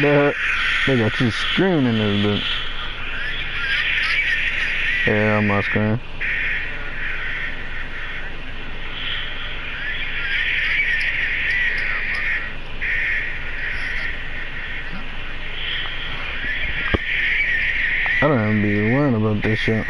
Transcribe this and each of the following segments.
They got you screaming in this bitch. Yeah, on my screen. I don't even be worrying about this shit.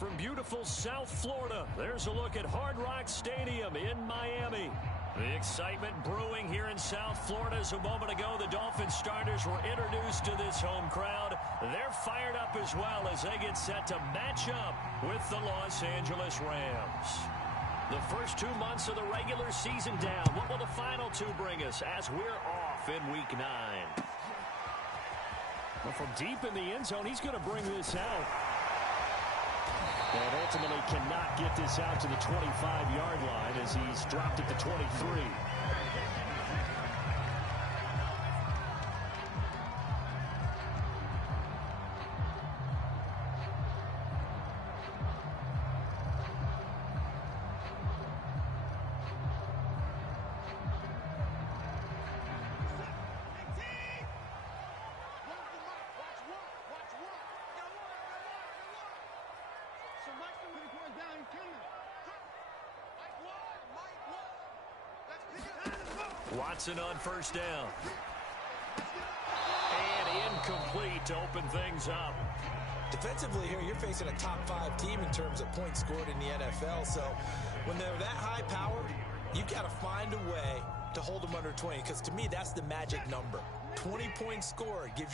From beautiful South Florida, there's a look at Hard Rock Stadium in Miami. The excitement brewing here in South Florida as a moment ago the Dolphins starters were introduced to this home crowd. They're fired up as well as they get set to match up with the Los Angeles Rams. The first 2 months of the regular season down. What will the final two bring us as we're off in Week 9? Well, from deep in the end zone, he's going to bring this out. And ultimately cannot get this out to the 25-yard line as he's dropped at the 23. Watson on first down. And incomplete to open things up. Defensively here, you're facing a top 5 team in terms of points scored in the NFL. So when they're that high powered, you got to find a way to hold them under 20. Because to me, that's the magic number. 20 points scored, you give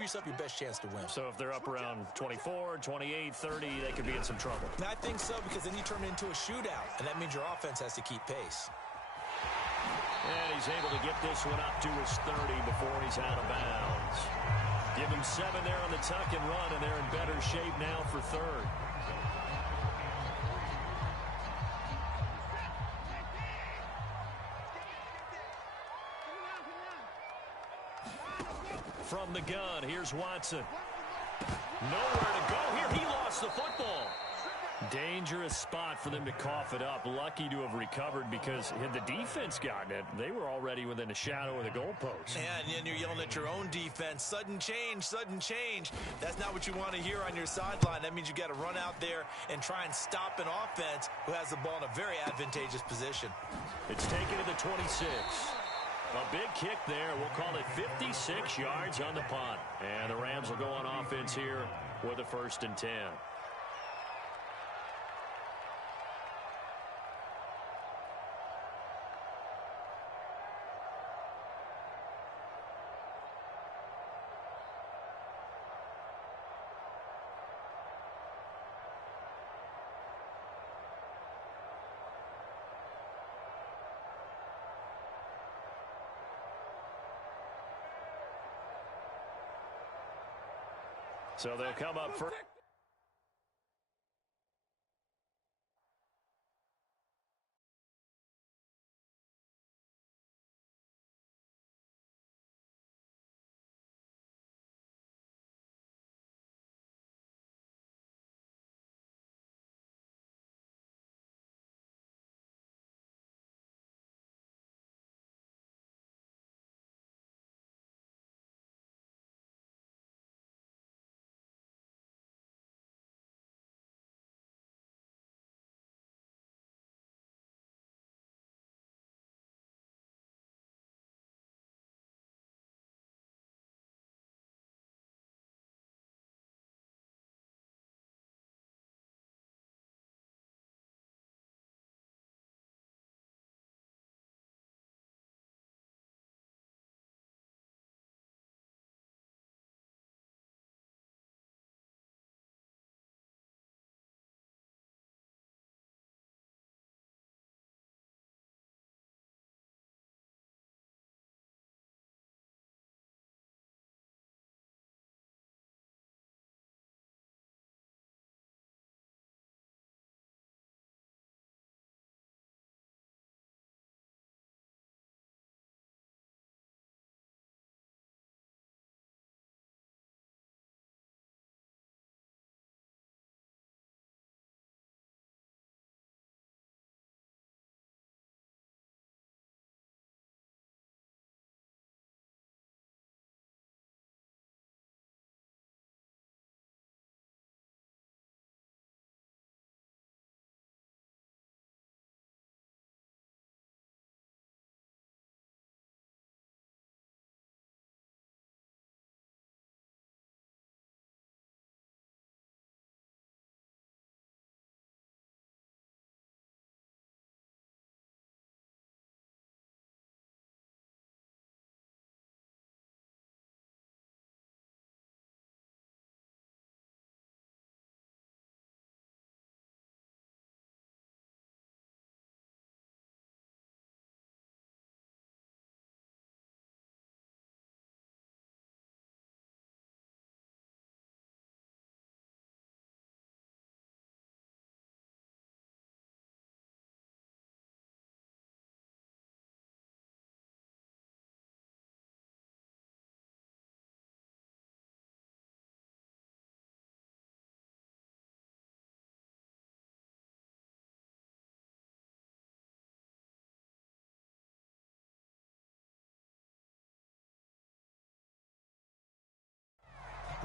yourself your best chance to win. So if they're up around 24, 28, 30, they could be in some trouble. And I think so, because then you turn it into a shootout, and that means your offense has to keep pace. And he's able to get this one up to his 30 before he's out of bounds. Give him 7 there on the tuck and run, and they're in better shape now for third. From the gun, here's Watson. Nowhere to go here. He lost the football. Dangerous spot for them to cough it up. Lucky to have recovered because had the defense gotten it, they were already within a shadow of the goalpost. And then you're yelling at your own defense. Sudden change, sudden change. That's not what you want to hear on your sideline. That means you got to run out there and try and stop an offense who has the ball in a very advantageous position. It's taken to the 26. A big kick there. We'll call it 56 yards on the punt. And the Rams will go on offense here with a 1st and 10. So they'll come up for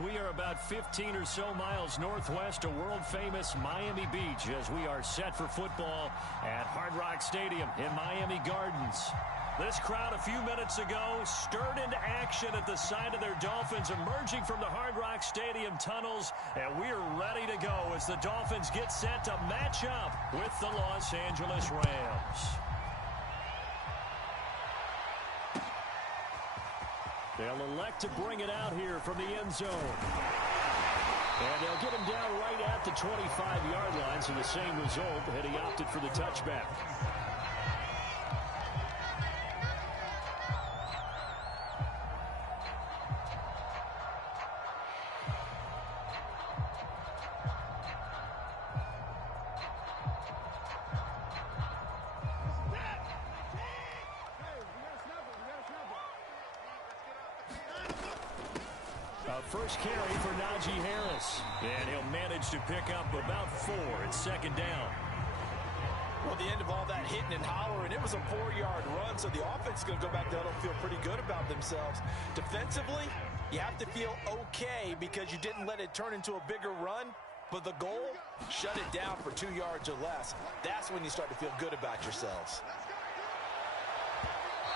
we are about 15 or so miles northwest of world-famous Miami Beach as we are set for football at Hard Rock Stadium in Miami Gardens. This crowd a few minutes ago stirred into action at the sight of their Dolphins emerging from the Hard Rock Stadium tunnels, and we're ready to go as the Dolphins get set to match up with the Los Angeles Rams. They'll elect to bring it out here from the end zone. And they'll get him down right at the 25-yard line, so the same result had he opted for the touchback. First carry for Najee Harris. And he'll manage to pick up about 4 at second down. Well, the end of all that hitting and hollering, it was a 4-yard run, so the offense is going to go back down and feel pretty good about themselves. Defensively, you have to feel okay because you didn't let it turn into a bigger run, but the goal, shut it down for 2 yards or less. That's when you start to feel good about yourselves.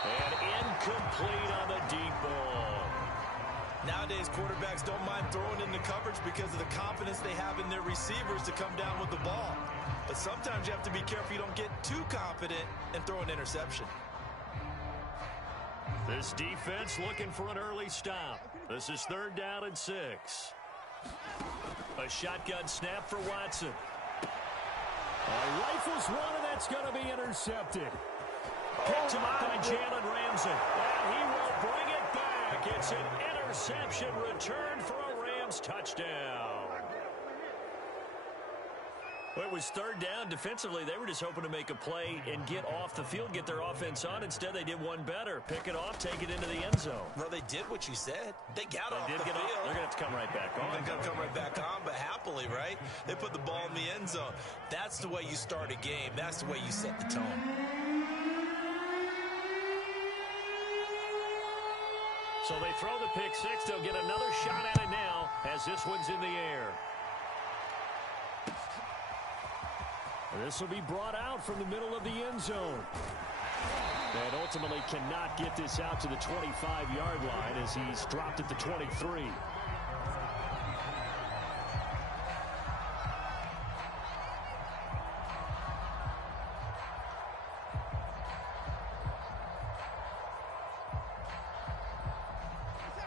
And incomplete on the deep ball. Nowadays, quarterbacks don't mind throwing in the coverage because of the confidence they have in their receivers to come down with the ball. But sometimes you have to be careful you don't get too confident and throw an interception. This defense looking for an early stop. This is 3rd down and 6. A shotgun snap for Watson. Rifles one, and that's going to be intercepted. Picked him up by Jalen Ramsey. And he will bring it back. It's an interception return for a Rams touchdown. Well, it was 3rd down. Defensively, they were just hoping to make a play and get off the field, get their offense on. Instead, they did one better. Pick it off, take it into the end zone. Well, they did what you said. They got off the field. They're going to have to come right back on. They're going to come right back on, but happily, right? They put the ball in the end zone. That's the way you start a game. That's the way you set the tone. So they throw the pick 6. They'll get another shot at it now as this one's in the air. This will be brought out from the middle of the end zone. And ultimately cannot get this out to the 25-yard line as he's dropped at the 23.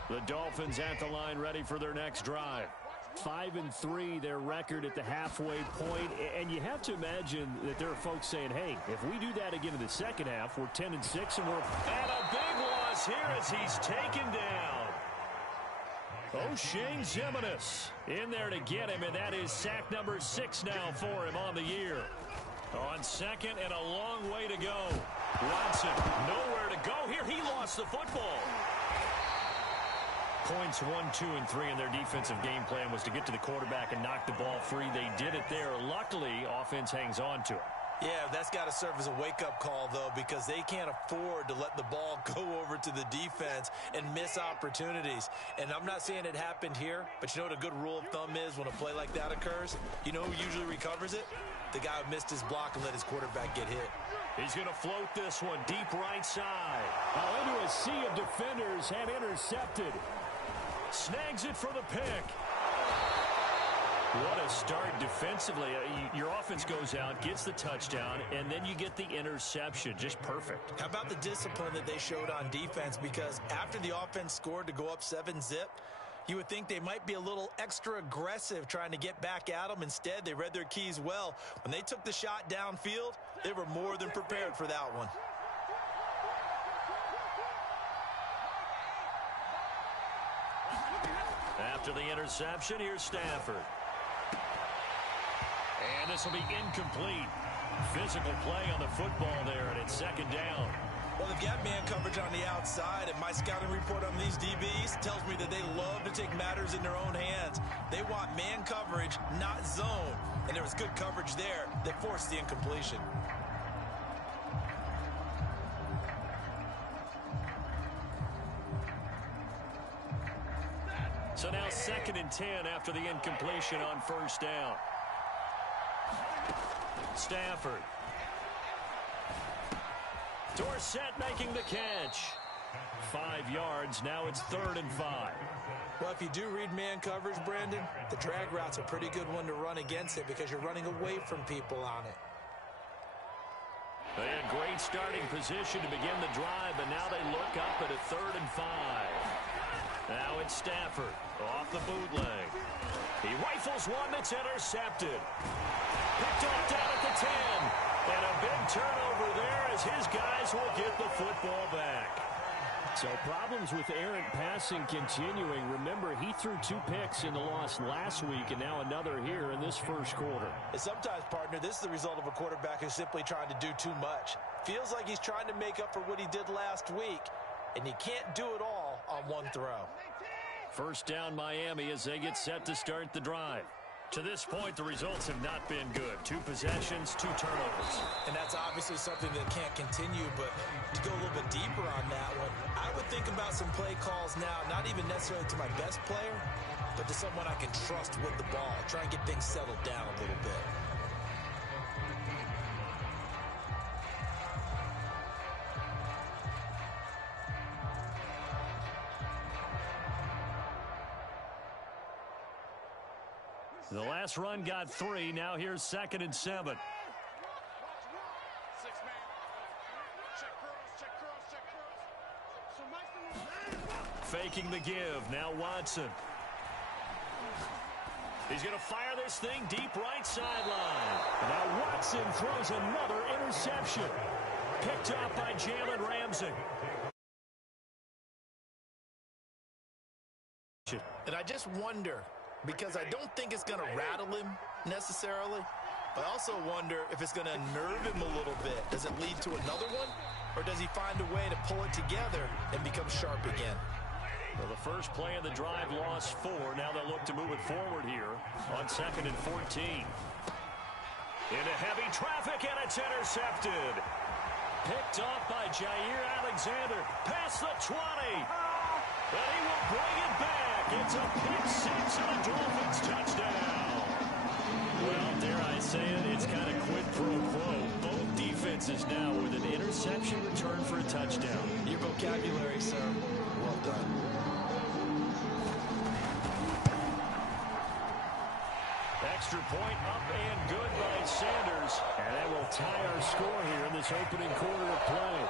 The Dolphins at the line ready for their next drive. 5-3 their record at the halfway point, and you have to imagine that there are folks saying, hey, if we do that again in the second half, we're 10-6 and we're... And a big loss here as he's taken down. O'Shane Ximines in there to get him, and that is sack number 6 now for him on the year. On second and a long way to go. Watson nowhere to go here. He lost the football. Points 1, 2, and 3 in their defensive game plan was to get to the quarterback and knock the ball free. They did it there. Luckily, offense hangs on to it. Yeah, that's got to serve as a wake-up call, though, because they can't afford to let the ball go over to the defense and miss opportunities. And I'm not saying it happened here, but you know what a good rule of thumb is when a play like that occurs? You know who usually recovers it? The guy who missed his block and let his quarterback get hit. He's going to float this one deep right side. Into a sea of defenders and intercepted. Snags it for the pick. What a start defensively. Your offense goes out, gets the touchdown, and then you get the interception. Just perfect. How about the discipline that they showed on defense? Because after the offense scored to go up 7-zip, you would think they might be a little extra aggressive trying to get back at them. Instead, they read their keys well. When they took the shot downfield, they were more than prepared for that one. After the interception, here's Stafford. And this will be incomplete. Physical play on the football there, and it's second down. Well, they've got man coverage on the outside, and my scouting report on these DBs tells me that they love to take matters in their own hands. They want man coverage, not zone. And there was good coverage there that forced the incompletion. So now 2nd and 10 after the incompletion on first down. Stafford. Dorsett making the catch. 5 yards. Now it's 3rd and 5. Well, if you do read man coverage, Brandon, the drag route's a pretty good one to run against it because you're running away from people on it. They had great starting position to begin the drive, but now they look up at a 3rd and 5. Now it's Stafford off the bootleg. He rifles one that's intercepted. Picked off down at the 10. And a big turnover there as his guys will get the football back. So problems with errant passing continuing. Remember, he threw 2 picks in the loss last week and now another here in this first quarter. And sometimes, partner, this is the result of a quarterback who's simply trying to do too much. Feels like he's trying to make up for what he did last week, and he can't do it all on one throw. First down Miami as they get set to start the drive. To this point, the results have not been good. 2 possessions, 2 turnovers. And that's obviously something that can't continue, but to go a little bit deeper on that one, I would think about some play calls now, not even necessarily to my best player, but to someone I can trust with the ball. Try and get things settled down a little bit. The last run got 3. Now here's 2nd and 7. Faking the give. Now Watson. He's going to fire this thing deep right sideline. Now Watson throws another interception. Picked off by Jalen Ramsey. And I just wonder, because I don't think it's going to rattle him necessarily, but I also wonder if it's going to unnerve him a little bit. Does it lead to another one, or does he find a way to pull it together and become sharp again? Well, the first play of the drive lost 4. Now they'll look to move it forward here on 2nd and 14. Into heavy traffic, and it's intercepted. Picked off by Jair Alexander. Past the 20. And he will bring it back. It's a pick 6 and a Dolphins touchdown. Well, dare I say it, it's kind of quid pro quo. Both defenses now with an interception return for a touchdown. Your vocabulary, sir. Well done. Extra point up and good by Sanders. And that will tie our score here in this opening quarter of play.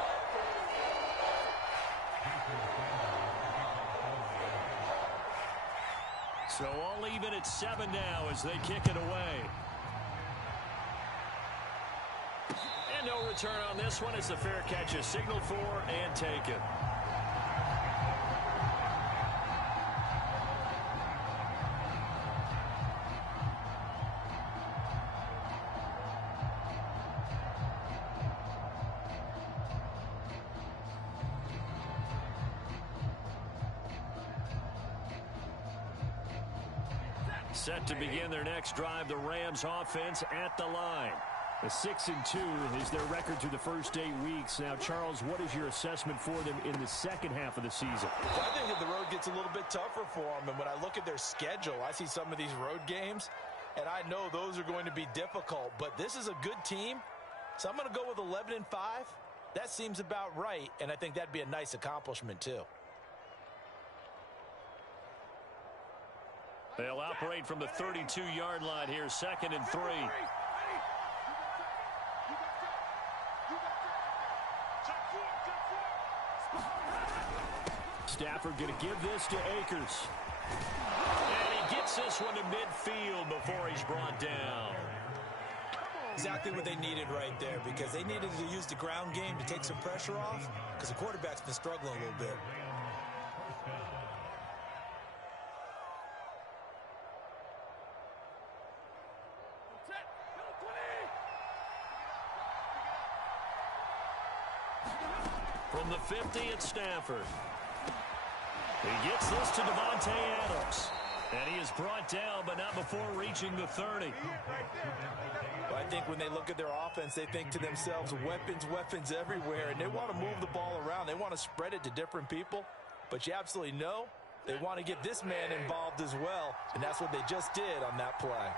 So all even at 7 now as they kick it away. And no return on this one as the fair catch is signaled for and taken. Set to begin their next drive, the Rams offense at the line. A 6-2 is their record through the first 8 weeks. Now, Charles, what is your assessment for them in the second half of the season? I think that the road gets a little bit tougher for them. And when I look at their schedule, I see some of these road games, and I know those are going to be difficult. But this is a good team, so I'm going to go with 11-5. That seems about right, and I think that'd be a nice accomplishment, too. They'll operate from the 32-yard line here, 2nd and 3. Stafford going to give this to Akers. And he gets this one to midfield before he's brought down. Exactly what they needed right there, because they needed to use the ground game to take some pressure off, because the quarterback's been struggling a little bit. From the 50 at Stafford. He gets this to Devontae Adams. And he is brought down, but not before reaching the 30. Well, I think when they look at their offense, they think to themselves, weapons, weapons everywhere, and they want to move the ball around. They want to spread it to different people. But you absolutely know They want to get this man involved as well, and that's what they just did on that play.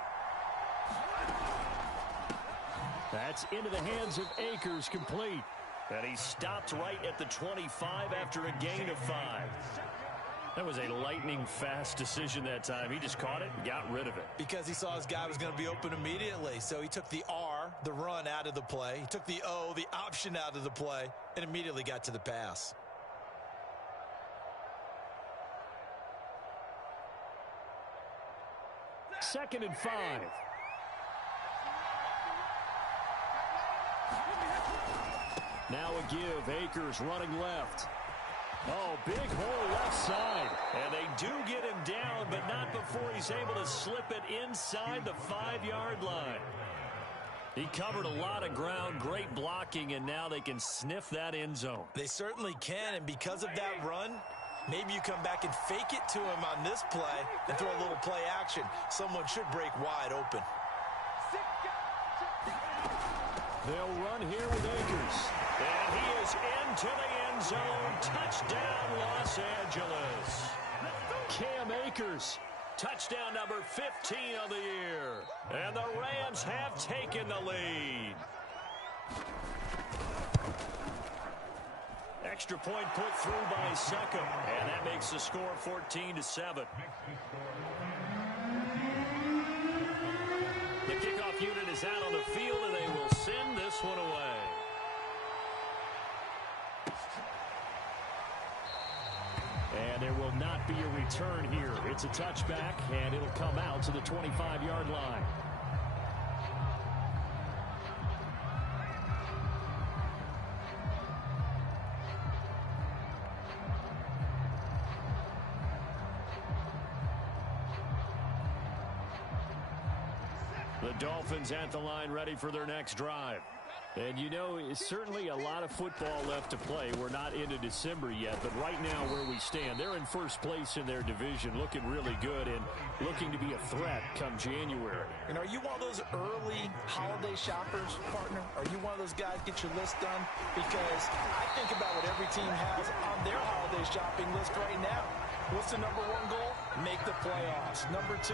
That's into the hands of Akers, complete. And he stopped right at the 25 after a gain of 5. That was a lightning-fast decision that time. He just caught it and got rid of it. Because he saw his guy was going to be open immediately. So he took the R, the run, out of the play. He took the O, the option, out of the play, and immediately got to the pass. Second and 5. Now a give. Akers running left. Oh, big hole left side. And they do get him down, but not before he's able to slip it inside the 5-yard line. He covered a lot of ground, great blocking, and now they can sniff that end zone. They certainly can, and because of that run, maybe you come back and fake it to him on this play and throw a little play action. Someone should break wide open. They'll run here with Akers. And he is into the end zone. Touchdown, Los Angeles. Cam Akers. Touchdown number 15 of the year. And the Rams have taken the lead. Extra point put through by Succop. And that makes the score 14-7. The kickoff unit is out on the field, and they will send this one away. And there will not be a return here. It's a touchback, and it'll come out to the 25-yard line. The Dolphins at the line, ready for their next drive. And you know, it's certainly a lot of football left to play. We're not into December yet, but right now where we stand, they're in first place in their division, looking really good and looking to be a threat come January. And are you one of those early holiday shoppers, partner? Are you one of those guys get your list done? Because I think about what every team has on their holiday shopping list right now. What's the number one goal? Make the playoffs. Number 2,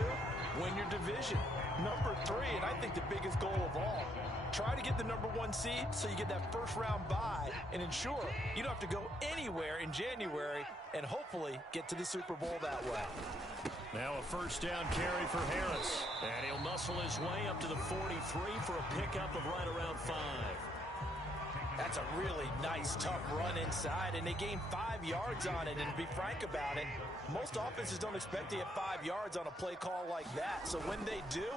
win your division. Number 3, and I think the biggest goal of all, try to get the number 1 seed so you get that first round bye and ensure you don't have to go anywhere in January and hopefully get to the Super Bowl that way. Now a first down carry for Harris. And he'll muscle his way up to the 43 for a pickup of right around 5. That's a really nice, tough run inside, and they gained 5 yards on it. And to be frank about it, most offenses don't expect to get 5 yards on a play call like that. So when they do,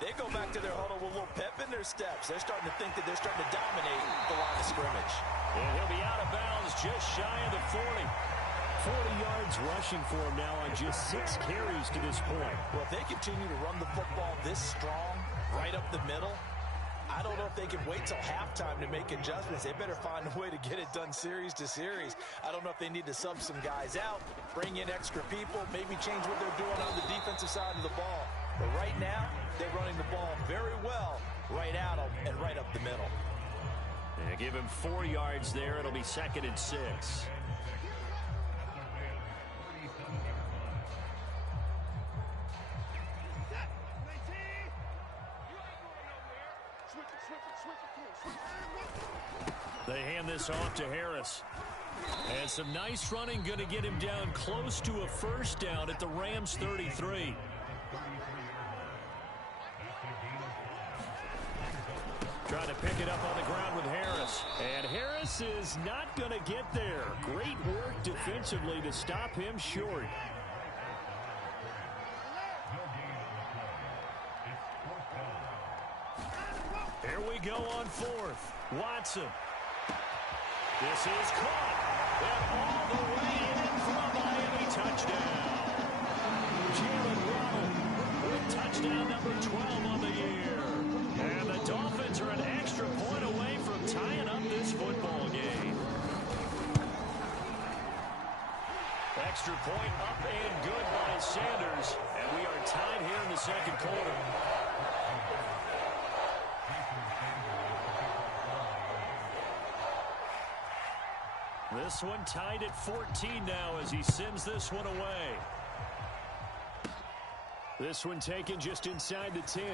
they go back to their huddle with a little pep in their steps. They're starting to think that they're starting to dominate the line of scrimmage. And he'll be out of bounds just shy of the 40. 40 yards rushing for him now on just 6 carries to this point. Well, if they continue to run the football this strong, right up the middle, I don't know if they can wait till halftime to make adjustments. They better find a way to get it done series to series. I don't know if they need to sub some guys out, bring in extra people, maybe change what they're doing on the defensive side of the ball. But right now, they're running the ball very well right at them and right up the middle. Yeah, give him 4 yards there. It'll be 2nd and 6. They hand this off to Harris. And some nice running, going to get him down close to a first down at the Rams 33. Trying to pick it up on the ground with Harris. And Harris is not going to get there. Great work defensively to stop him short. Here we go on 4th. Watson. This is caught. And all the way in for a Miami touchdown. Jalen Waddle with touchdown number 12 on the year. And the Dolphins are an extra point away from tying up this football game. Extra point up and good by Sanders. And we are tied here in the second quarter. This one tied at 14 now as he sends this one away. This one taken just inside the 10.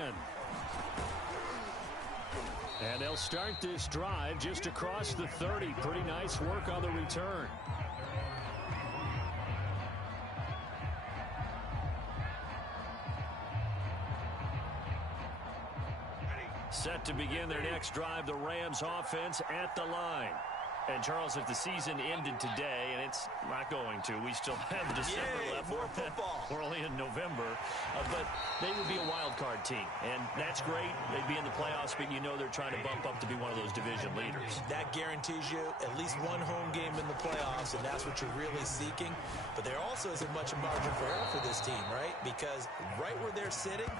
And they'll start this drive just across the 30. Pretty nice work on the return. Set to begin their next drive, the Rams offense at the line. And, Charles, if the season ended today, and it's not going to, we still have December left. More football. We're only in November. But they would be a wild card team. And that's great. They'd be in the playoffs, but you know they're trying to bump up to be one of those division leaders. That guarantees you at least one home game in the playoffs, and that's what you're really seeking. But there also isn't much margin for error for this team, right? Because right where they're sitting,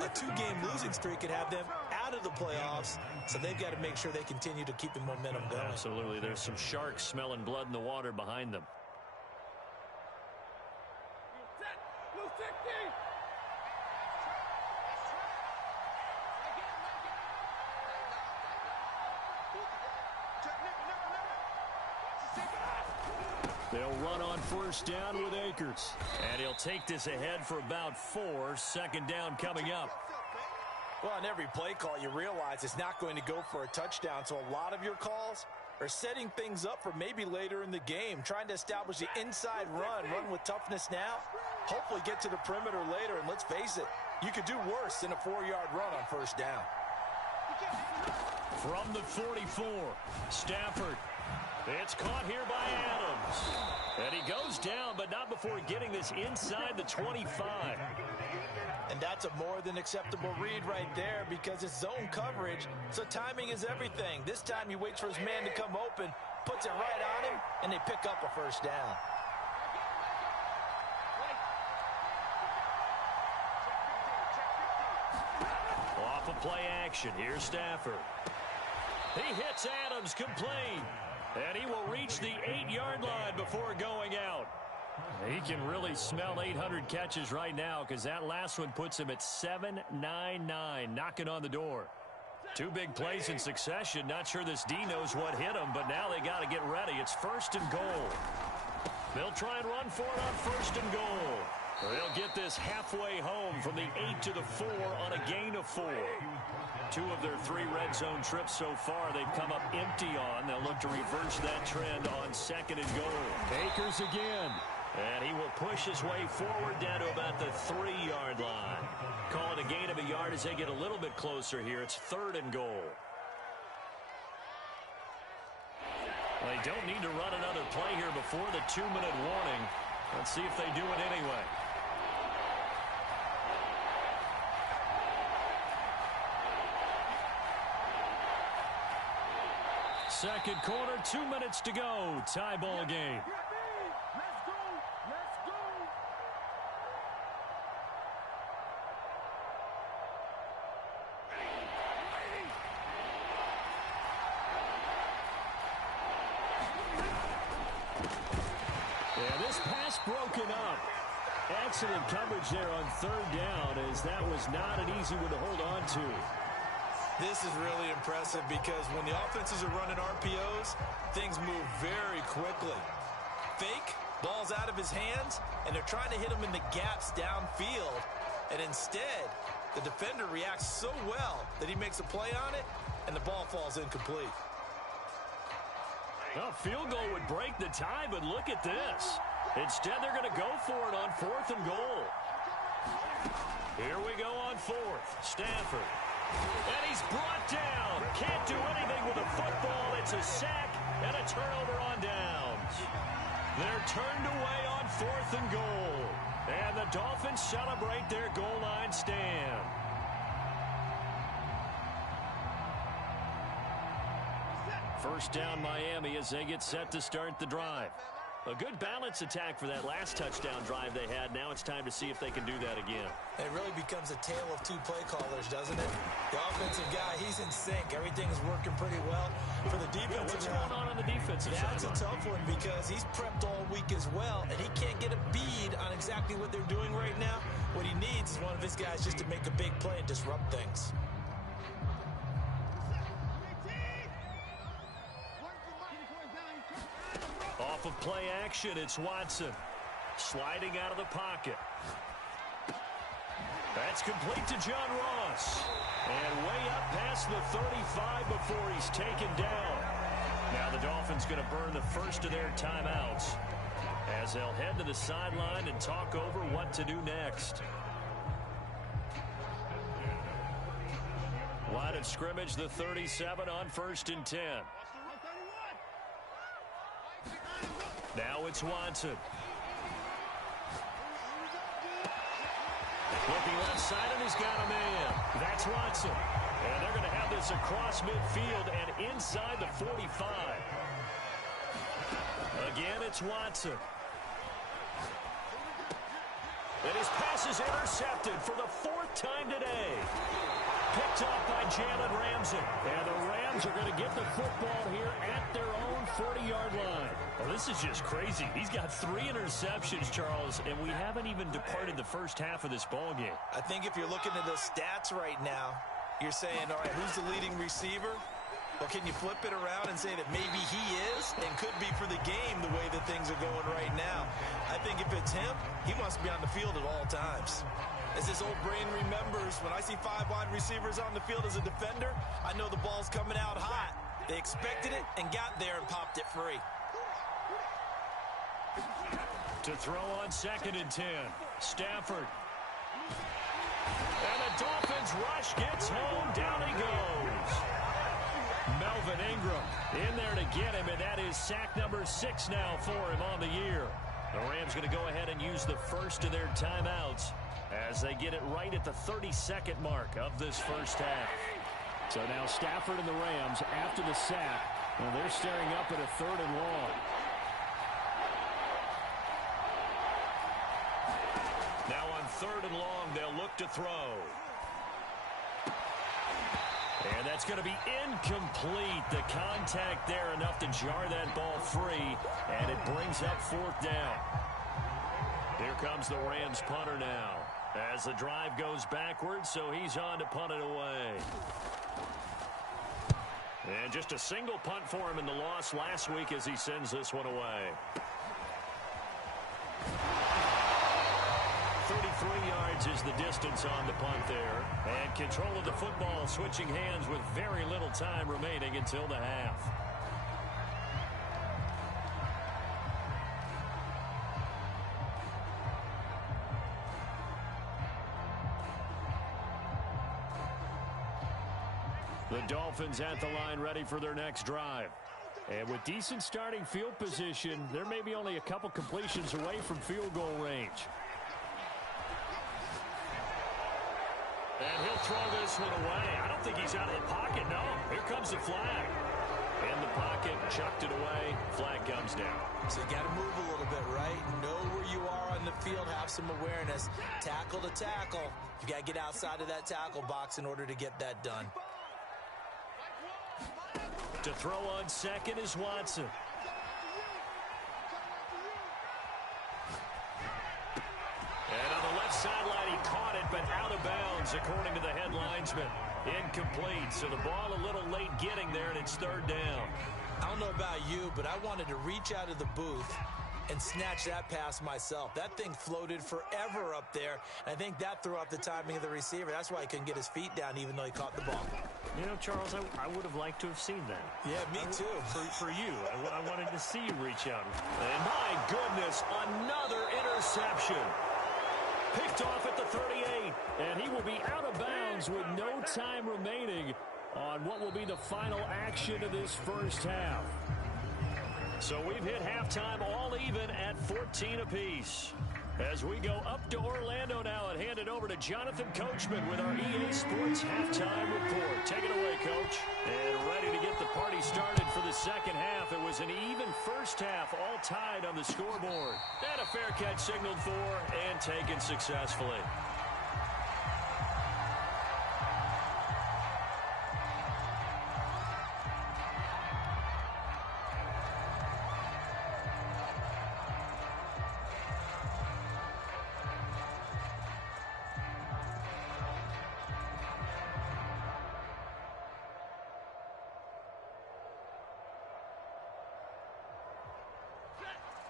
a 2-game losing streak could have them out of the playoffs, so they've got to make sure they continue to keep the momentum going. Absolutely. There's some sharks smelling blood in the water behind them. They'll run on first down with Akers. And he'll take this ahead for about 4. Second down coming up. Well, on every play call, you realize it's not going to go for a touchdown, so a lot of your calls are setting things up for maybe later in the game, trying to establish the inside run with toughness now, hopefully get to the perimeter later, and let's face it, you could do worse than a 4-yard run on first down. From the 44, Stafford. It's caught here by Adams. And he goes down, but not before getting this inside the 25. And that's a more than acceptable read right there because it's zone coverage, so timing is everything. This time he waits for his man to come open, puts it right on him, and they pick up a first down. Off of play action, here's Stafford. He hits Adams complete. And he will reach the 8-yard line before going out. He can really smell 800 catches right now because that last one puts him at 799, knocking on the door. 2 big plays in succession. Not sure this D knows what hit him, but now they got to get ready. It's first and goal. They'll try and run for it on first and goal. They'll get this halfway home from the 8 to the 4 on a gain of 4. 2 of their 3 red zone trips so far they've come up empty on. They'll look to reverse that trend on second and goal. Akers again. And he will push his way forward down to about the 3-yard line. Call it a gain of a yard as they get a little bit closer here. It's third and goal. They don't need to run another play here before the 2-minute warning. Let's see if they do it anyway. Second quarter, 2 minutes to go. Tie ball game. Yeah, this pass broken up. Excellent coverage there on third down as that was not an easy one to hold on to. This is really impressive because when the offenses are running RPOs, things move very quickly. Fake, ball's out of his hands, and they're trying to hit him in the gaps downfield. And instead, the defender reacts so well that he makes a play on it, and the ball falls incomplete. Well, field goal would break the tie, but look at this. Instead, they're going to go for it on fourth and goal. Here we go on fourth. Stafford. And he's brought down. Can't do anything with a football. It's a sack and a turnover on downs. They're turned away on fourth and goal. And the Dolphins celebrate their goal line stand. First down Miami as they get set to start the drive. A good balance attack for that last touchdown drive they had. Now it's time to see if they can do that again. It really becomes a tale of 2 play callers, doesn't it? The offensive guy, he's in sync. Everything is working pretty well. For the defensive what's going on the defensive side? That's a tough one because he's prepped all week as well, and he can't get a bead on exactly what they're doing right now. What he needs is one of his guys just to make a big play and disrupt things. off of play action. It's Watson sliding out of the pocket. That's complete to John Ross. And way up past the 35 before he's taken down. Now the Dolphins going to burn the first of their timeouts as they'll head to the sideline and talk over what to do next. Line of scrimmage, the 37 on 1st and 10. Now it's Watson. Looking left side, and he's got a man. That's Watson. And they're going to have this across midfield and inside the 45. Again, it's Watson. And his pass is intercepted for the 4th time today. Picked off by Jalen Ramsey. And the Rams are going to get the football here at their own 40-yard line. Well, this is just crazy. He's got 3 interceptions, Charles, and we haven't even departed the first half of this ball game. I think if you're looking at the stats right now, you're saying, all right, who's the leading receiver? Well, can you flip it around and say that maybe he is and could be for the game the way that things are going right now? I think if it's him, he wants to be on the field at all times. As his old brain remembers, when I see 5 wide receivers on the field as a defender, I know the ball's coming out hot. They expected it and got there and popped it free. To throw on 2nd and 10, Stafford. And the Dolphins rush gets home. Down he goes. Melvin Ingram in there to get him, and that is sack number 6 now for him on the year. The Rams going to go ahead and use the first of their timeouts as they get it right at the 32nd mark of this first half. So now Stafford and the Rams after the sack, and they're staring up at a 3rd and long. Now on 3rd and long, they'll look to throw. And that's going to be incomplete. The contact there enough to jar that ball free, and it brings up 4th down. Here comes the Rams punter now as the drive goes backwards, so he's on to punt it away. And just a single punt for him in the loss last week as he sends this one away. 33 yards is the distance on the punt there. And control of the football switching hands with very little time remaining until the half. The Dolphins at the line ready for their next drive. And with decent starting field position, there may be only a couple completions away from field goal range. And he'll throw this one away. I don't think he's out of the pocket, no. Here comes the flag. In the pocket, chucked it away. Flag comes down. So you got to move a little bit, right? Know where you are on the field, have some awareness. Tackle to tackle. You got to get outside of that tackle box in order to get that done. To throw on 2nd is Watson. And on the left sideline, he caught it, but out of bounds, according to the head linesman. Incomplete, so the ball a little late getting there, and it's 3rd down. I don't know about you, but I wanted to reach out of the booth and snatch that pass myself. That thing floated forever up there, and I think that threw off the timing of the receiver. That's why he couldn't get his feet down, even though he caught the ball. You know, Charles, I would have liked to have seen that. Yeah, me too. For you. I wanted to see you reach out. And my goodness, another interception. Picked off at the 38, and he will be out of bounds with no time remaining on what will be the final action of this first half. So we've hit halftime all even at 14 apiece. As we go up to Orlando now and hand it over to Jonathan Coachman with our EA Sports Halftime Report. Take it away, Coach. And ready to get the party started for the second half. It was an even first half, all tied on the scoreboard. And a fair catch signaled for and taken successfully.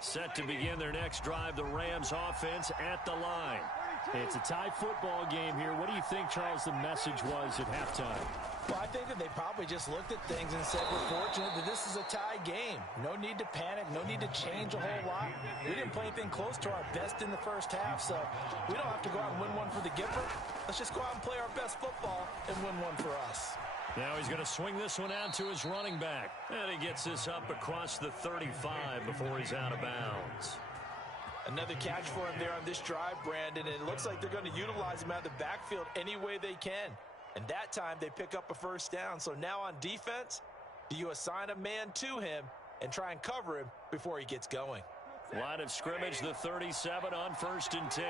Set to begin their next drive, the Rams offense at the line. It's a tie football game here. What do you think, Charles, the message was at halftime? Well, I think that they probably just looked at things and said, we're fortunate that this is a tie game. No need to panic. No need to change a whole lot. We didn't play anything close to our best in the first half, so we don't have to go out and win one for the Gipper. Let's just go out and play our best football and win one for us. Now he's going to swing this one out to his running back. And he gets this up across the 35 before he's out of bounds. Another catch for him there on this drive, Brandon, and it looks like they're going to utilize him out of the backfield any way they can. And that time they pick up a first down. So now on defense, do you assign a man to him and try and cover him before he gets going? Line of scrimmage, the 37 on 1st and 10.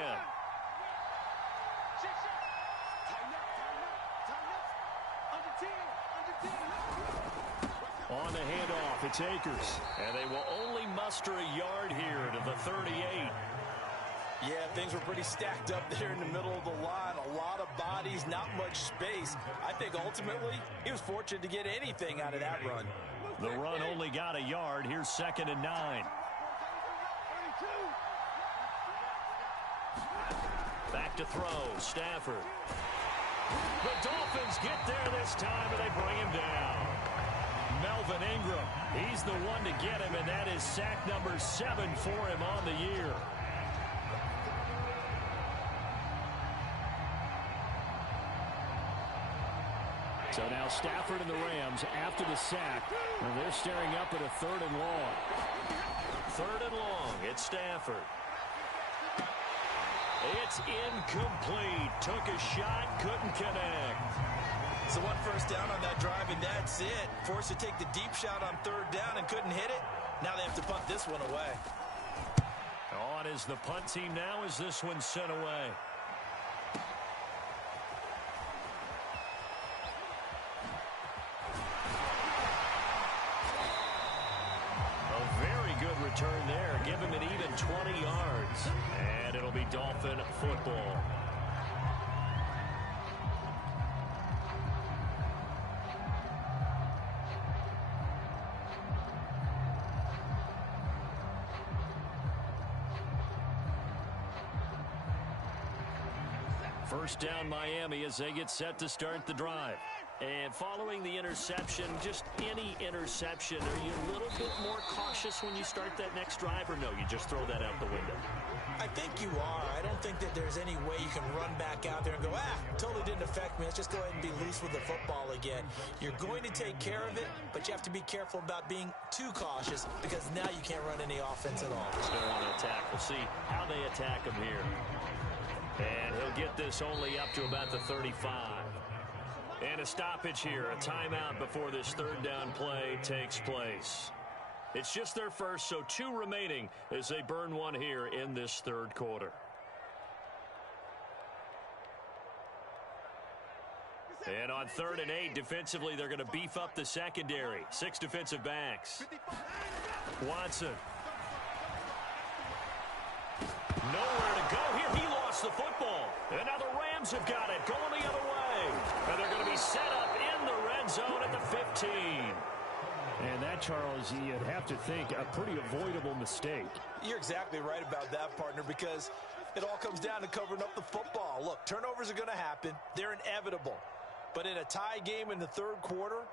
On the handoff, it's Akers. And they will only muster a yard here to the 38. Yeah, things were pretty stacked up there in the middle of the line. A lot of bodies, not much space. I think ultimately he was fortunate to get anything out of that run. The run only got a yard. Here's 2nd and 9. Back to throw, Stafford. The Dolphins get there this time, and they bring him down. Melvin Ingram, he's the one to get him, and that is sack number 7 for him on the year. So now Stafford and the Rams after the sack, and they're staring up at a 3rd and long. 3rd and long, it's Stafford. It's incomplete. Took a shot, couldn't connect. So one first down on that drive, and that's it. Forced to take the deep shot on 3rd down and couldn't hit it. Now they have to punt this one away. On is the punt team now as this one's sent away. A very good return there. Give him an even 20 yards. And it'll be Dolphin football. First down Miami as they get set to start the drive. And following the interception, just any interception, are you a little bit more cautious when you start that next drive, or no, you just throw that out the window? I think you are. I don't think that there's any way you can run back out there and go, totally didn't affect me. Let's just go ahead and be loose with the football again. You're going to take care of it, but you have to be careful about being too cautious because now you can't run any offense at all. Still on attack. We'll see how they attack him here. And he'll get this only up to about the 35. And a stoppage here, a timeout before this 3rd down play takes place. It's just their first, so 2 remaining as they burn one here in this 3rd quarter. And on 3rd and 8, defensively, they're going to beef up the secondary. 6 defensive backs. Watson. Nowhere to go here. He lost the football. And now the Rams have got it, going the other way. And they're going to be set up in the red zone at the 15. And that, Charles, you'd have to think a pretty avoidable mistake. You're exactly right about that, partner, because it all comes down to covering up the football. Look, turnovers are going to happen. They're inevitable. But in a tie game in the 3rd quarter,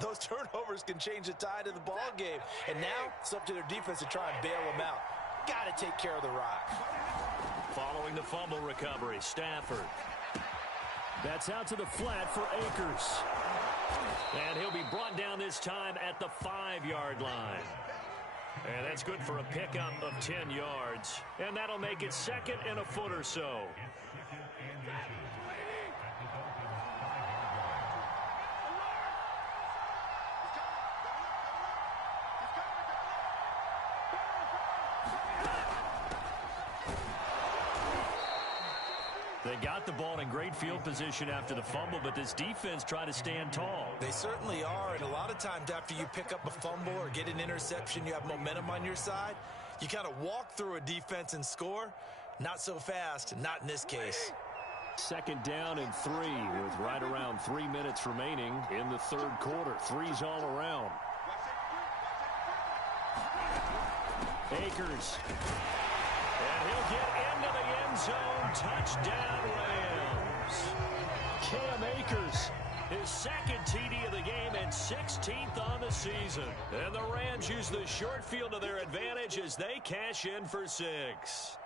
those turnovers can change the tide of the ball game. And now it's up to their defense to try and bail them out. Got to take care of the rock. Following the fumble recovery, Stafford. That's out to the flat for Akers. And he'll be brought down this time at the 5-yard line. And that's good for a pickup of 10 yards. And that'll make it 2nd and a foot or so. They got the ball in great field position after the fumble, but this defense tried to stand tall. They certainly are, and a lot of times after you pick up a fumble or get an interception, you have momentum on your side. You kind of walk through a defense and score. Not so fast, not in this case. 2nd down and 3 with right around 3 minutes remaining in the 3rd quarter. 3's all around. Akers. And he'll get into the end zone. Touchdown, Rams. Cam Akers, his second TD of the game and 16th on the season. And the Rams use the short field to their advantage as they cash in for 6.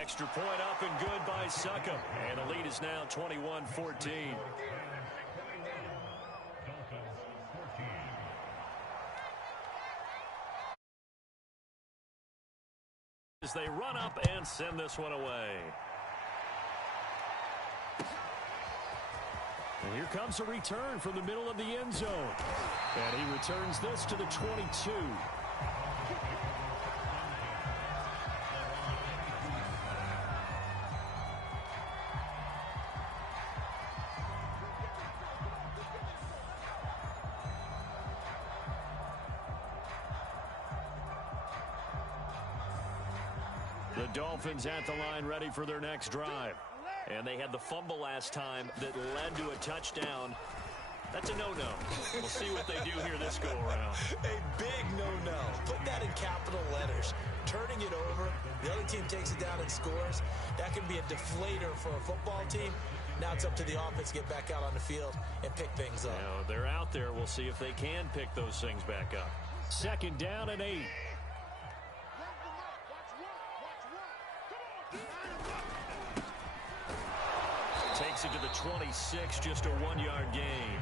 Extra point up and good by Succop. And the lead is now 21-14. As they run up and send this one away. And here comes a return from the middle of the end zone. And he returns this to the 22. The Dolphins at the line ready for their next drive. And they had the fumble last time that led to a touchdown. That's a no-no. We'll see what they do here this go-around. A big no-no. Put that in capital letters. Turning it over, the other team takes it down and scores. That can be a deflator for a football team. Now it's up to the offense to get back out on the field and pick things up. Now, they're out there. We'll see if they can pick those things back up. 2nd down and 8. Takes it to the 26, just a 1-yard gain.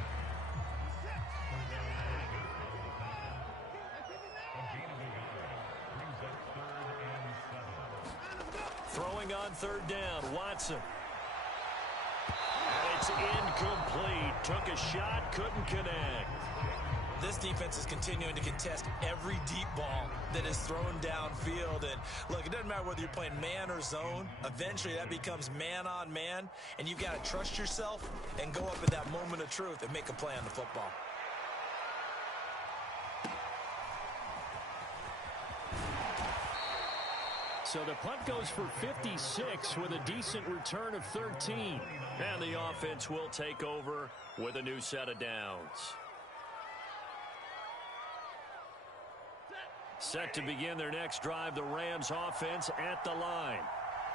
Throwing on 3rd down, Watson. And it's incomplete. Took a shot, couldn't connect. This defense is continuing to contest every deep ball that is thrown downfield. And look, it doesn't matter whether you're playing man or zone. Eventually that becomes man on man. And you've got to trust yourself and go up at that moment of truth and make a play on the football. So the punt goes for 56 with a decent return of 13. And the offense will take over with a new set of downs. Set to begin their next drive, the Rams offense at the line.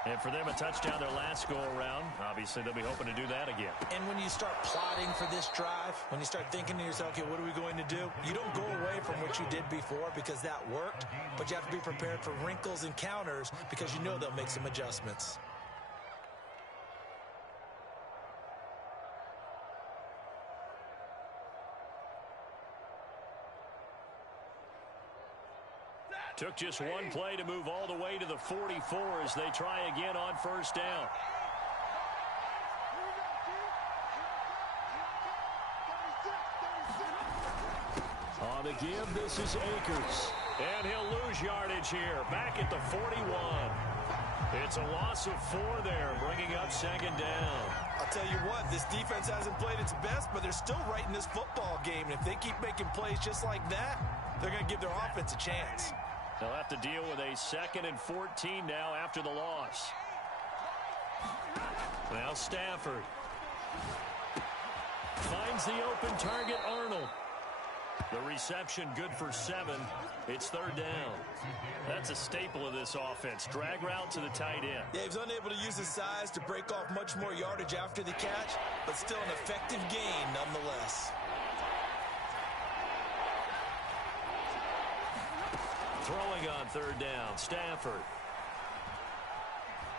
And for them, a touchdown their last go-around. Obviously, they'll be hoping to do that again. And when you start plotting for this drive, when you start thinking to yourself, okay, what are we going to do? You don't go away from what you did before because that worked, but you have to be prepared for wrinkles and counters because you know they'll make some adjustments. Took just one play to move all the way to the 44 as they try again on 1st down. On the give, this is Akers. And he'll lose yardage here, back at the 41. It's a loss of 4 there, bringing up 2nd down. I'll tell you what, this defense hasn't played its best, but they're still right in this football game. And if they keep making plays just like that, they're going to give their offense a chance. They'll have to deal with a 2nd and 14 now after the loss. Now Stafford finds the open target, Arnold. The reception good for 7. It's 3rd down. That's a staple of this offense. Drag route to the tight end. Yeah, he was unable to use his size to break off much more yardage after the catch, but still an effective gain nonetheless. Throwing on 3rd down, Stafford.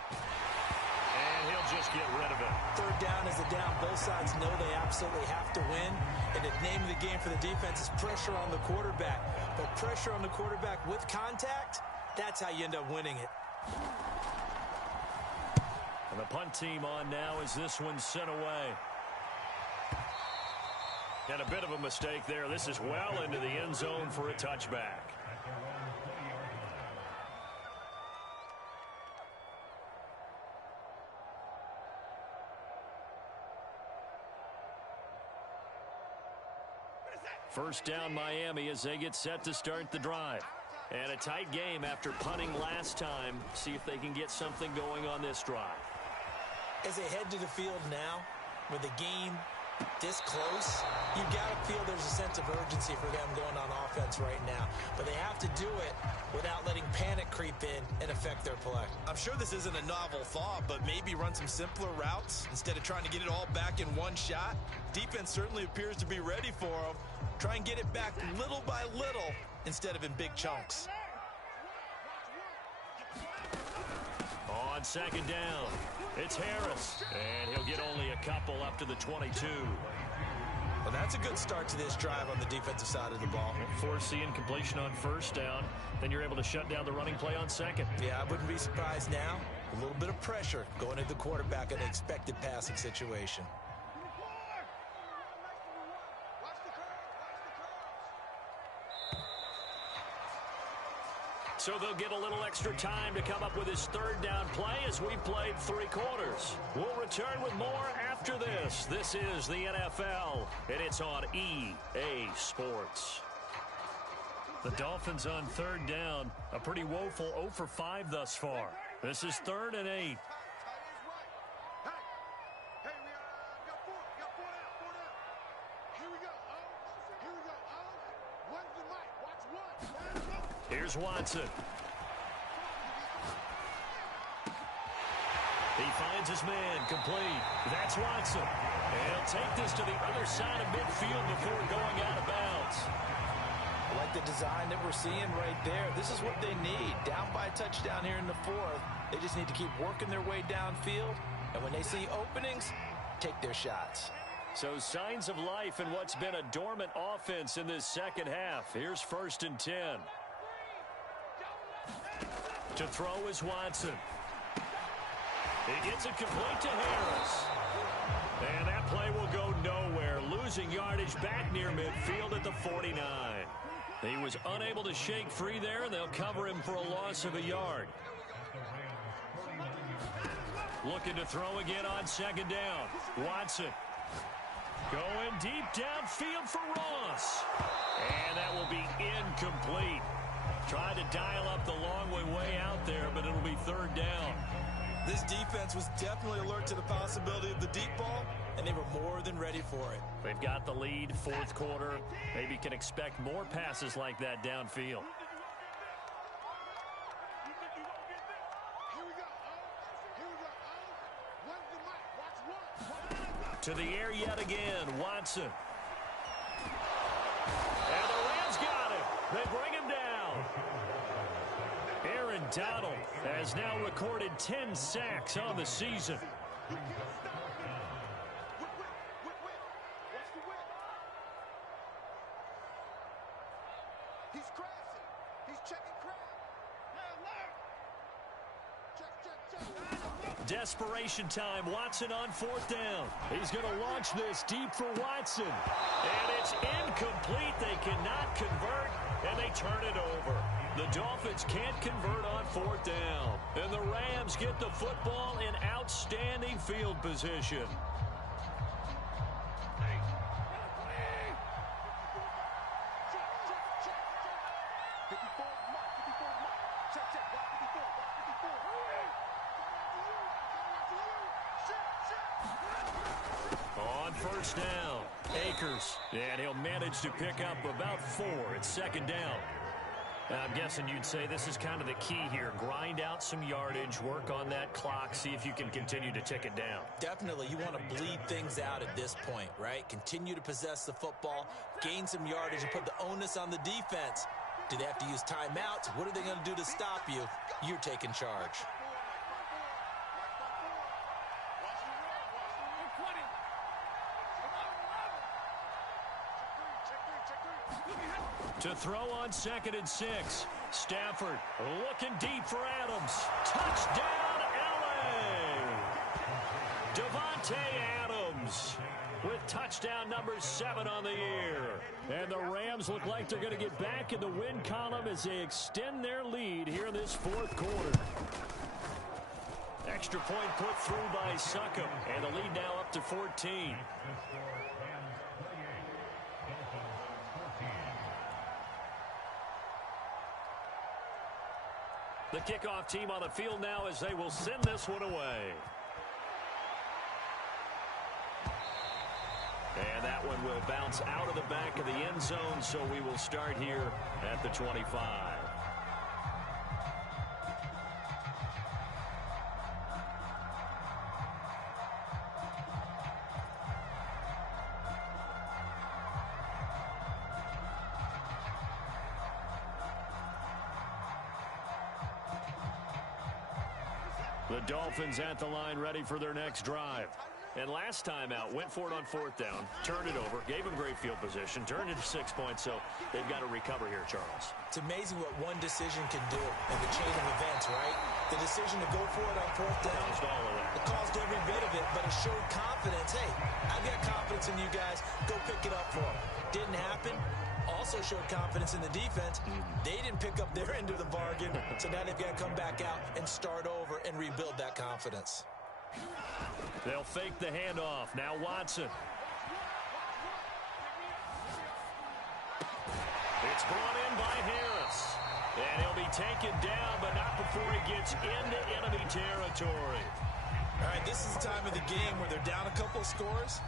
And he'll just get rid of it. 3rd down is a down. Both sides know they absolutely have to win. And the name of the game for the defense is pressure on the quarterback. But pressure on the quarterback with contact, that's how you end up winning it. And the punt team on now as this one's sent away. And a bit of a mistake there. This is well into the end zone for a touchback. First down Miami as they get set to start the drive. And a tight game after punting last time. See if they can get something going on this drive. As they head to the field now, with the game This close, you've got to feel there's a sense of urgency for them going on offense right now. But they have to do it without letting panic creep in and affect their play. I'm sure this isn't a novel thought, but maybe run some simpler routes instead of trying to get it all back in one shot. Defense certainly appears to be ready for them. Try and get it back little by little instead of in big chunks. On second down, it's Harris, and he'll get only a couple up to the 22. Well, that's a good start to this drive on the defensive side of the ball. Force the incompletion on first down, then you're able to shut down the running play on second. Yeah, I wouldn't be surprised now. A little bit of pressure going at the quarterback in an expected passing situation. So they'll get a little extra time to come up with his third down play as we've played 3 quarters. We'll return with more after this. This is the NFL, and it's on EA Sports. The Dolphins on third down, a pretty woeful 0 for 5 thus far. This is 3rd and 8. Here's Watson. He finds his man, complete. That's Watson. And he'll take this to the other side of midfield before going out of bounds. I like the design that we're seeing right there. This is what they need. Down by a touchdown here in the 4th. They just need to keep working their way downfield. And when they see openings, take their shots. So signs of life in what's been a dormant offense in this second half. Here's 1st and 10. To throw is Watson. He gets it complete to Harris. And that play will go nowhere. Losing yardage back near midfield at the 49. He was unable to shake free there, and they'll cover him for a loss of a yard. Looking to throw again on second down. Watson. Going deep downfield for Ross. And that will be incomplete. Tried to dial up the long way out there, but it'll be 3rd down. This defense was definitely alert to the possibility of the deep ball, and they were more than ready for it. They've got the lead, 4th quarter. Maybe can expect more passes like that downfield. To the air yet again, Watson. And the Rams got him. They bring him down. Aaron Donald has now recorded 10 sacks on the season. He's crashing. He's checking crap. Desperation time. Watson on 4th down. He's going to launch this deep for Watson. And it's incomplete. They cannot convert, and they turn it over. The Dolphins can't convert on 4th down. And the Rams get the football in outstanding field position. On 1st down, Akers. And he'll manage to pick up about 4. It's 2nd down. I'm guessing you'd say this is kind of the key here. Grind out some yardage, work on that clock, see if you can continue to tick it down. Definitely, you want to bleed things out at this point, right? Continue to possess the football, gain some yardage, and put the onus on the defense. Do they have to use timeouts? What are they going to do to stop you? You're taking charge. To throw on 2nd and 6. Stafford looking deep for Adams. Touchdown, L.A. Devontae Adams with touchdown number 7 on the year. And the Rams look like they're going to get back in the win column as they extend their lead here in this 4th quarter. Extra point put through by Succop. And the lead now up to 14. The kickoff team on the field now as they will send this one away. one will bounce out of the back of the end zone, so we will start here at the 25. The Dolphins at the line ready for their next drive. And last time out, went for it on fourth down, turned it over, gave them great field position, turned it to 6 points, so they've got to recover here, Charles. It's amazing what one decision can do in the chain of events, right? The decision to go for it on fourth down. Caused all of that. It caused every bit of it, but it showed confidence. Hey, I've got confidence in you guys. Go pick it up for them. Didn't happen. Also showed confidence in the defense. They didn't pick up their end of the bargain, so now they've got to come back out and start over and rebuild that confidence. They'll fake the handoff. Now Watson. It's brought in by Harris. And he'll be taken down, but not before he gets into enemy territory. All right, this is the time of the game where they're down a couple of scores,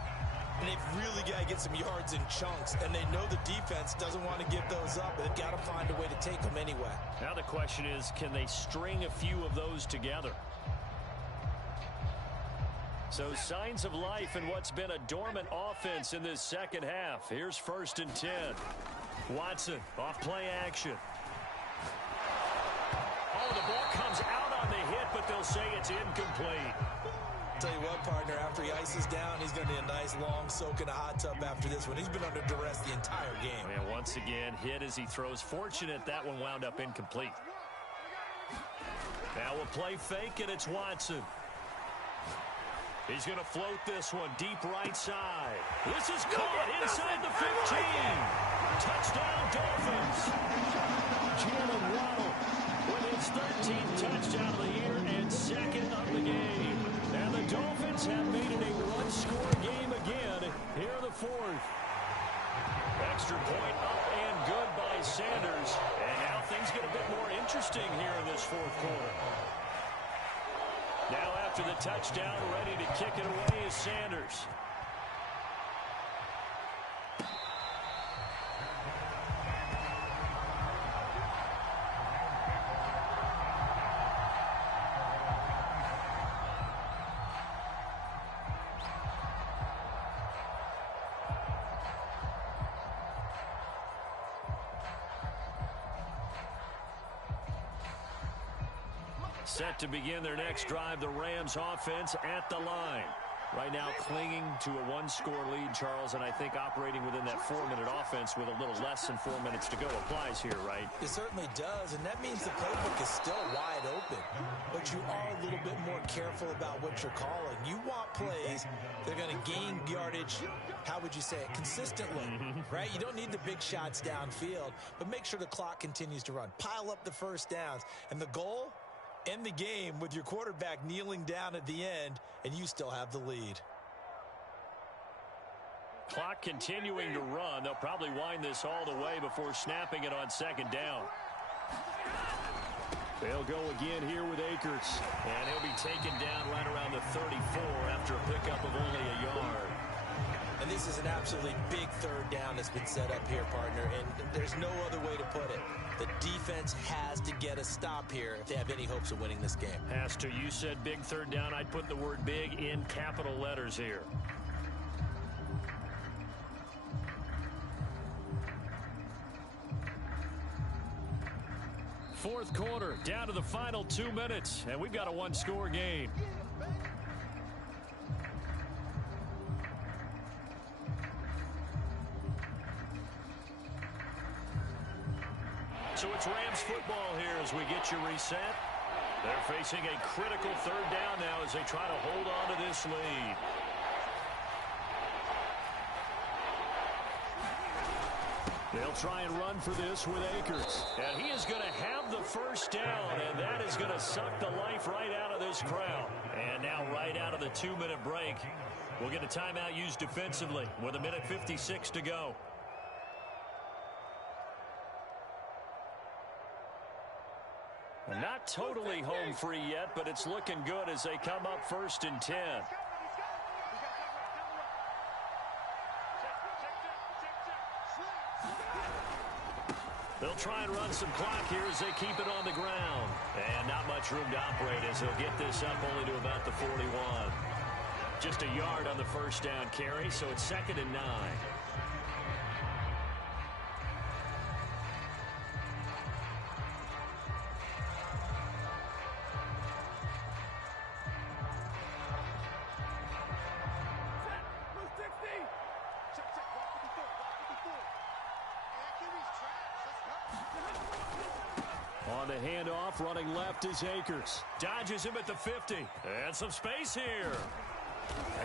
and they've really got to get some yards in chunks, and they know the defense doesn't want to give those up, but they've got to find a way to take them anyway. Now the question is, can they string a few of those together? So signs of life in what's been a dormant offense in this second half. Here's 1st and 10. Watson off play action. Oh, the ball comes out on the hit, but they'll say it's incomplete. Tell you what, partner, after he ices down, he's going to need a nice long soak in a hot tub after this one. He's been under duress the entire game. And once again, hit as he throws. Fortunate that one wound up incomplete. Now we'll play fake, and it's Watson. He's going to float this one deep right side. This is caught inside the 15. Touchdown, Dolphins. Jalen Waddle with his 13th touchdown of the year and 2nd of the game. And the Dolphins have made it a one-score game again here in the 4th. Extra point up and good by Sanders. And now things get a bit more interesting here in this 4th quarter. Now after the touchdown, ready to kick it away is Sanders. Set to begin their next drive, the Rams offense at the line. Right now clinging to a one-score lead, Charles, and I think operating within that 4-minute offense with a little less than 4 minutes to go applies here, right? It certainly does, and that means the playbook is still wide open. But you are a little bit more careful about what you're calling. You want plays that are going to gain yardage, how would you say it, consistently, right? You don't need the big shots downfield, but make sure the clock continues to run. Pile up the first downs, and the goal? End the game with your quarterback kneeling down at the end, and you still have the lead. Clock continuing to run. They'll probably wind this all the way before snapping it on 2nd down. They'll go again here with Akers, and he'll be taken down right around the 34 after a pickup of only a yard. And this is an absolutely big 3rd down that's been set up here, partner, and there's no other way to put it. The defense has to get a stop here if they have any hopes of winning this game. Has to. You said big 3rd down. I'd put the word big in capital letters here. Fourth quarter, down to the final 2 minutes, and we've got a one-score game. So it's Rams football here as we get you reset. They're facing a critical 3rd down now as they try to hold on to this lead. They'll try and run for this with Akers. And he is going to have the first down, and that is going to suck the life right out of this crowd. And now right out of the 2-minute break, we'll get a timeout used defensively with 1:56 to go. Not totally home free yet, but it's looking good as they come up 1st and 10. They'll try and run some clock here as they keep it on the ground. And not much room to operate as they'll get this up only to about the 41. Just a yard on the first down carry, so it's 2nd and 9. On the handoff, running left is Akers. Dodges him at the 50. And some space here.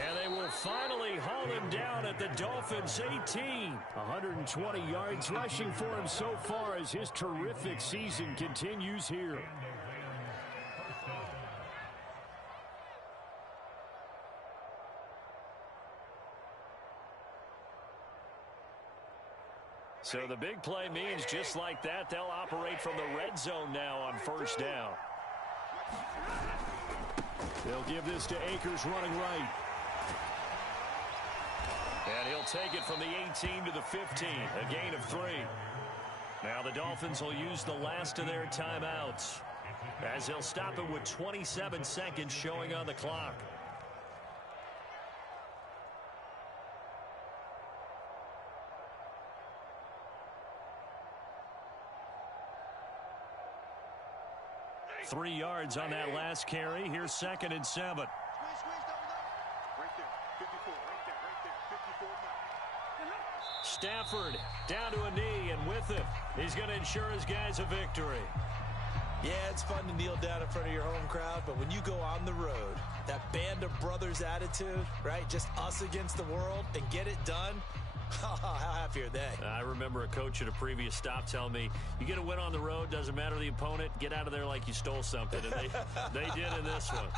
And they will finally haul him down at the Dolphins' 18. 120 yards rushing for him so far as his terrific season continues here. So the big play means just like that, they'll operate from the red zone now on first down. They'll give this to Akers running right. And he'll take it from the 18 to the 15, a gain of 3. Now the Dolphins will use the last of their timeouts as they'll stop it with 27 seconds showing on the clock. Three yards on that last carry. Here's 2nd and 7. Squeeze, double up. Right there. 54, right there. 54. Stafford down to a knee, and with it, he's going to ensure his guys a victory. Yeah, it's fun to kneel down in front of your home crowd, but when you go on the road, that band of brothers attitude, right? Just us against the world and get it done. How happy are they? I remember a coach at a previous stop telling me, you get a win on the road, doesn't matter the opponent, get out of there like you stole something. And they did in this one.